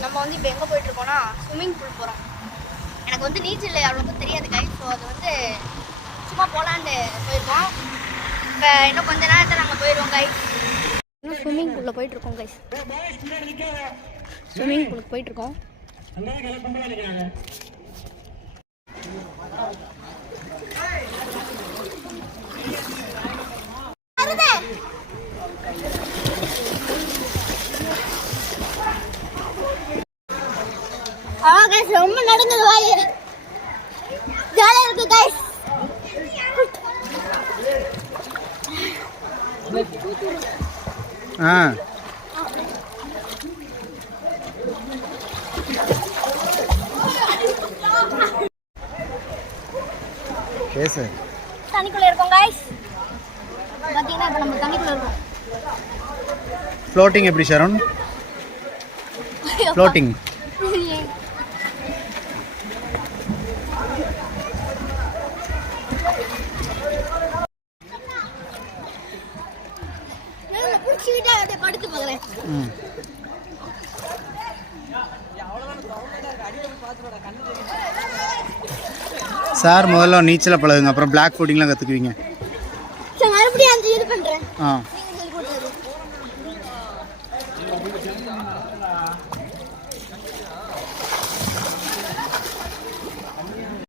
நம்ம வந்து இப்போ எங்கே போயிட்டுருக்கோம்னா ஸ்விம்மிங் பூல் போகிறோம். எனக்கு வந்து நீச்சல் அவ்வளோக்கும் தெரியாது கைஸ். ஸோ அது வந்து சும்மா போகலான்னு போயிருக்கோம். இப்போ இன்னும் கொஞ்ச நேரத்தில் நாங்கள் போயிடுவோம் கைஸ். இன்னும் ஸ்விம்மிங் பூலில் போயிட்டுருக்கோம் கைஸ். ஸ்விம்மிங் பூலுக்கு போயிட்டுருக்கோம். ரொம்ப நடந்தது வாய் ஜாலியா இருக்கு கைஸ். தண்ணிக்குள்ள இருக்கோம் கைஸ். பாத்தீங்கன்னா இப்ப நம்ம தண்ணிக்குள்ள இருக்கோம். ஃப்ளோட்டிங் எப்படி ஷரோன்? ஃப்ளோட்டிங் சார் முதல்ல நீச்சலை பழகுங்க, அப்புறம் பிளாக் கோட்டிங்லாம் கற்றுக்குவீங்க. மறுபடியும் அந்த இது பண்ணுறேன்.